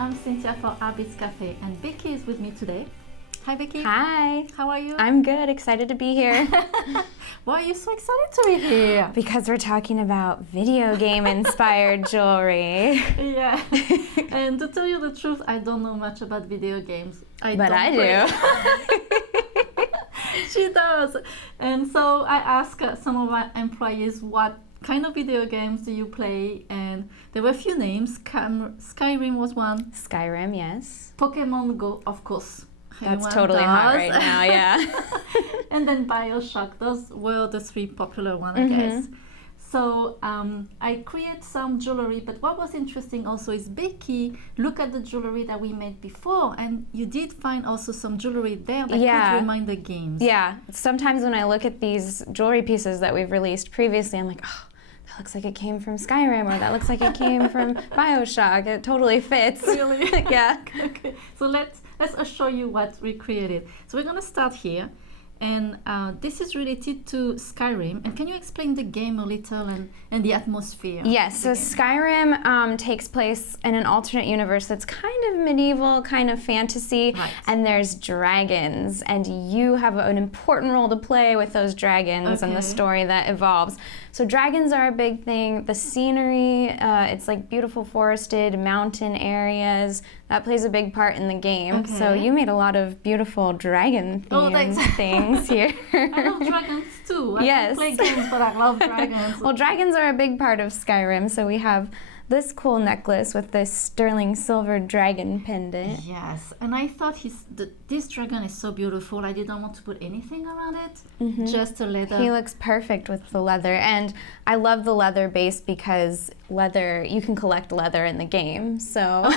I'm Cynthia for Artbeads Cafe, and Becky is with me today. Hi Becky. Hi. How are you? I'm good, excited to be here. Why are you so excited to be here? Because we're talking about video game inspired jewelry. Yeah. And to tell you the truth, I don't know much about video games. But I do. She does. And so I asked some of our employees, what kind of video games do you play? And there were a few names. Skyrim was one. Skyrim, yes. Pokemon Go, of course. That's totally hot right now, yeah. And then BioShock. Those were the three popular ones, I guess. So I create some jewelry, but what was interesting also is Becky, look at the jewelry that we made before, and you did find also some jewelry there that could remind the games. Yeah, sometimes when I look at these jewelry pieces that we've released previously, I'm like, oh, that looks like it came from Skyrim, or that looks like it came from BioShock. It totally fits. Really? Yeah. Okay. So let's show you what we created. So we're gonna start here. And this is related to Skyrim. And can you explain the game a little and the atmosphere? Yes, so Skyrim takes place in an alternate universe that's kind of medieval, kind of fantasy, and there's dragons. And you have an important role to play with those dragons and the story that evolves. So dragons are a big thing. The scenery, it's like beautiful forested mountain areas. That plays a big part in the game. So you made a lot of beautiful dragon-themed things here. I love dragons too. I don't play games, but I love dragons. Well, dragons are a big part of Skyrim. So we have this cool necklace with this sterling silver dragon pendant. Yes, and I thought this dragon is so beautiful. I didn't want to put anything around it, just a leather. He looks perfect with the leather, and I love the leather base because leather, you can collect leather in the game. So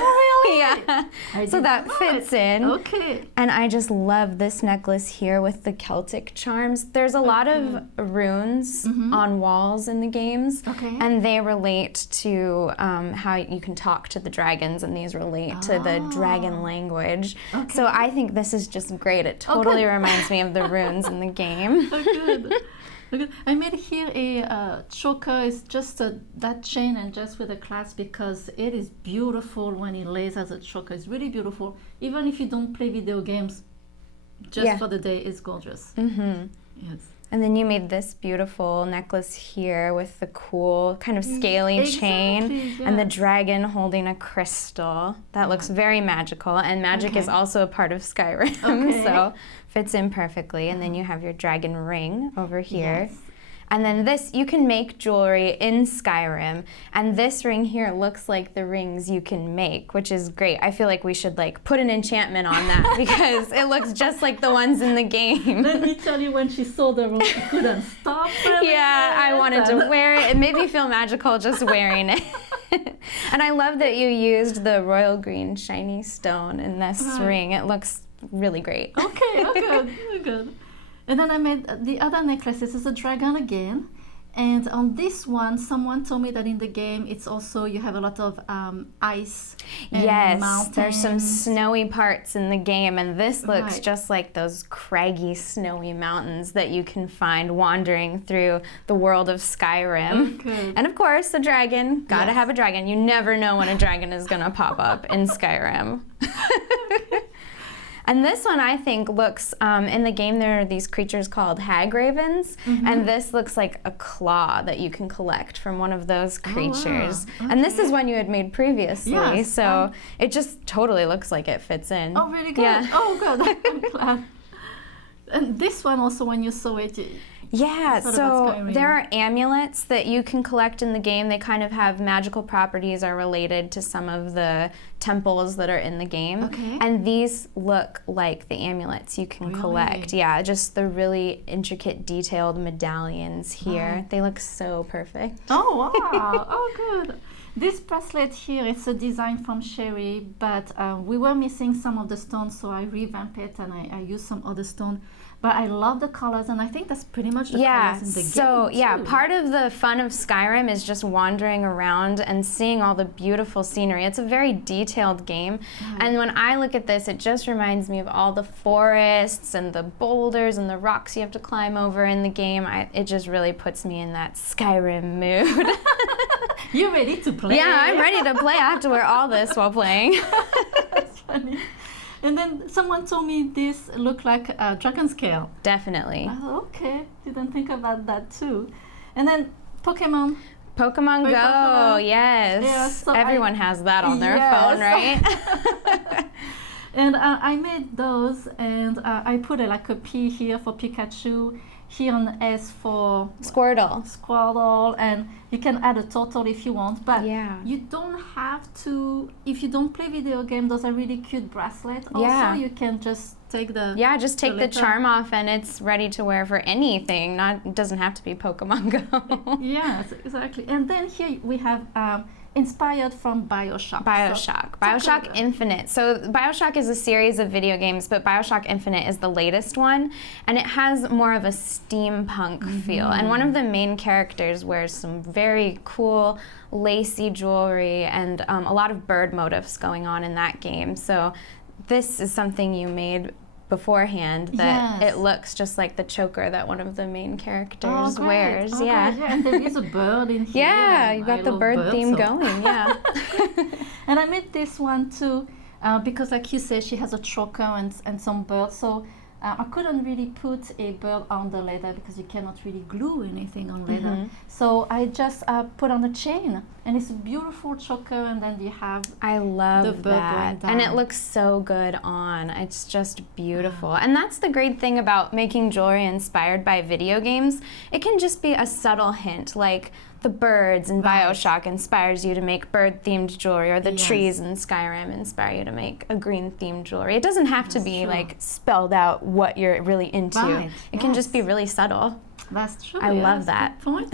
yeah, so that fits in. Okay. And I just love this necklace here with the Celtic charms. There's a lot of runes on walls in the games, and they relate to how you can talk to the dragons, and these relate to the dragon language. So I think this is just great. It totally reminds me of the runes in the game. So good. Okay. I made here a choker. It's just that chain and just with a clasp because it is beautiful when it lays as a choker. It's really beautiful. Even if you don't play video games, just for the day, it's gorgeous. Yes. And then you made this beautiful necklace here with the cool kind of scaly chain and the dragon holding a crystal. That looks very magical, and magic is also a part of Skyrim, so fits in perfectly. And then you have your dragon ring over here. And then this, you can make jewelry in Skyrim, and this ring here looks like the rings you can make, which is great. I feel like we should put an enchantment on that because it looks just like the ones in the game. Let me tell you, when she saw the ring, she couldn't stop wearing it. I wanted to wear it. It made me feel magical just wearing it. And I love that you used the royal green shiny stone in this ring. It looks really great. Good. And then I made the other necklace. This is a dragon again. And on this one, someone told me that in the game, it's also, you have a lot of ice and mountains. There's some snowy parts in the game, and this looks just like those craggy, snowy mountains that you can find wandering through the world of Skyrim. And of course, a dragon. Gotta have a dragon. You never know when a dragon is gonna pop up in Skyrim. And this one, I think, looks, in the game there are these creatures called hag ravens, and this looks like a claw that you can collect from one of those creatures. And this is one you had made previously, so it just totally looks like it fits in. Oh, really good. Yeah. Oh, good. I'm glad. And this one also, when you saw it, so there are amulets that you can collect in the game. They kind of have magical properties, are related to some of the temples that are in the game. And these look like the amulets you can collect. Yeah, just the really intricate, detailed medallions here. They look so perfect. Oh, wow. Oh, good. This bracelet here, it's a design from Sherry, but we were missing some of the stones, so I revamped it and I used some other stone. But I love the colors, and I think that's pretty much the colors in the game. So part of the fun of Skyrim is just wandering around and seeing all the beautiful scenery. It's a very detailed game, and when I look at this, it just reminds me of all the forests and the boulders and the rocks you have to climb over in the game. It just really puts me in that Skyrim mood. You're ready to play. Yeah, I'm ready to play. I have to wear all this while playing. funny. And then someone told me this looked like a dragon scale. Definitely. I thought, okay, didn't think about that too. And then Pokemon Go, yes. Yeah, so everyone has that on their phone, right? And I made those, and I put like a P here for Pikachu, here an S for Squirtle, and you can add a turtle if you want, but you don't have to. If you don't play video game, those are really cute bracelets. Also, you can just take the charm off, and it's ready to wear for anything. It doesn't have to be Pokemon Go. Yes, exactly. And then here we have inspired from BioShock. BioShock Infinite. So BioShock is a series of video games, but BioShock Infinite is the latest one, and it has more of a steampunk feel. And one of the main characters wears some very cool lacy jewelry and a lot of bird motifs going on in that game. So this is something you made beforehand that it looks just like the choker that one of the main characters wears. And there is a bird in here. Yeah, you got the bird theme going. Yeah. And I made this one too because, like you said, she has a choker and some birds. So I couldn't really put a bird on the leather because you cannot really glue anything on leather. So I just put on a chain, and it's a beautiful choker, and then you have I love the bird that. going down. And it looks so good on. It's just beautiful. And that's the great thing about making jewelry inspired by video games. It can just be a subtle hint, like the birds in BioShock inspires you to make bird-themed jewelry, or the trees in Skyrim inspire you to make a green-themed jewelry. It doesn't have to be like spelled out what you're really into. It can just be really subtle. That's true. I love that. Good point.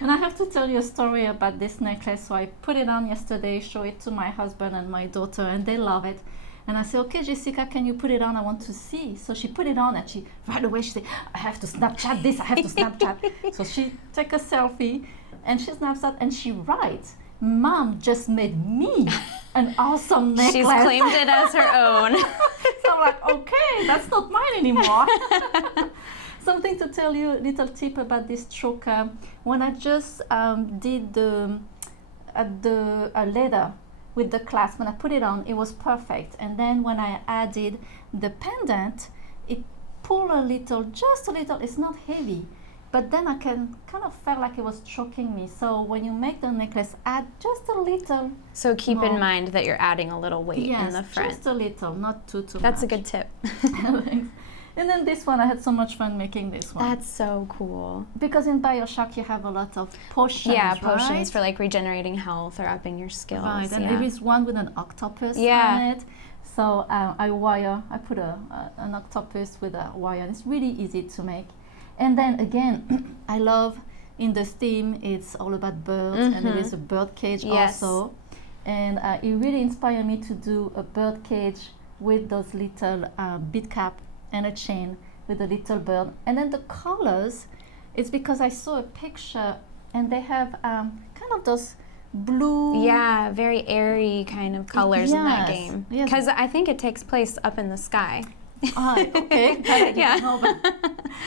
And I have to tell you a story about this necklace. So I put it on yesterday, show it to my husband and my daughter, and they love it. And I said, okay, Jessica, can you put it on? I want to see. So she put it on, and she right away she said, I have to Snapchat this. I have to Snapchat. So she took a selfie, and she snaps that, and she writes, Mom just made me an awesome necklace. She's claimed it as her own. So I'm like, okay, that's not mine anymore. Something to tell you, little tip about this choker. When I just did the leather with the clasp, when I put it on, it was perfect. And then when I added the pendant, it pulled a little, just a little. It's not heavy, but then I kind of felt like it was choking me. So when you make the necklace, add just a little. So keep in mind that you're adding a little weight in the front. Just a little, not too much. That's a good tip. And then this one, I had so much fun making this one. That's so cool. Because in BioShock, you have a lot of potions, potions for like regenerating health or upping your skills. Right, and there is one with an octopus on it. So I put an octopus with a wire, and it's really easy to make. And then again, I love in this theme, it's all about birds, and there is a bird cage also. And it really inspired me to do a bird cage with those little bead cap and a chain with a little bird. And then the colors, it's because I saw a picture, and they have kind of those blue, very airy kind of colors in that game. Because I think it takes place up in the sky. Okay. No, but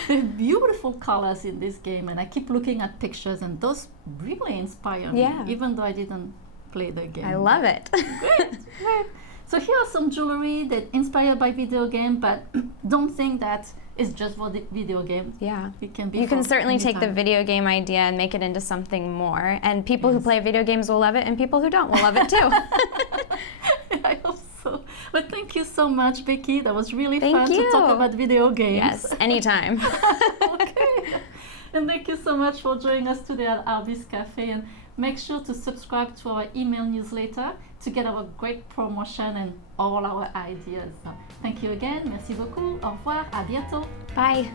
there are beautiful colors in this game, and I keep looking at pictures, and those really inspire me, even though I didn't play the game. I love it. Great. So here are some jewelry that inspired by video game, but don't think that it's just for the video game. Yeah. It can be. You can certainly take the video game idea and make it into something more. And people who play video games will love it, and people who don't will love it too. I hope so. But thank you so much, Becky. That was really fun to talk about video games. Yes, anytime. Okay. And thank you so much for joining us today at Artbeads Cafe. And make sure to subscribe to our email newsletter to get our great promotion and all our ideas. So, thank you again. Merci beaucoup. Au revoir. À bientôt. Bye.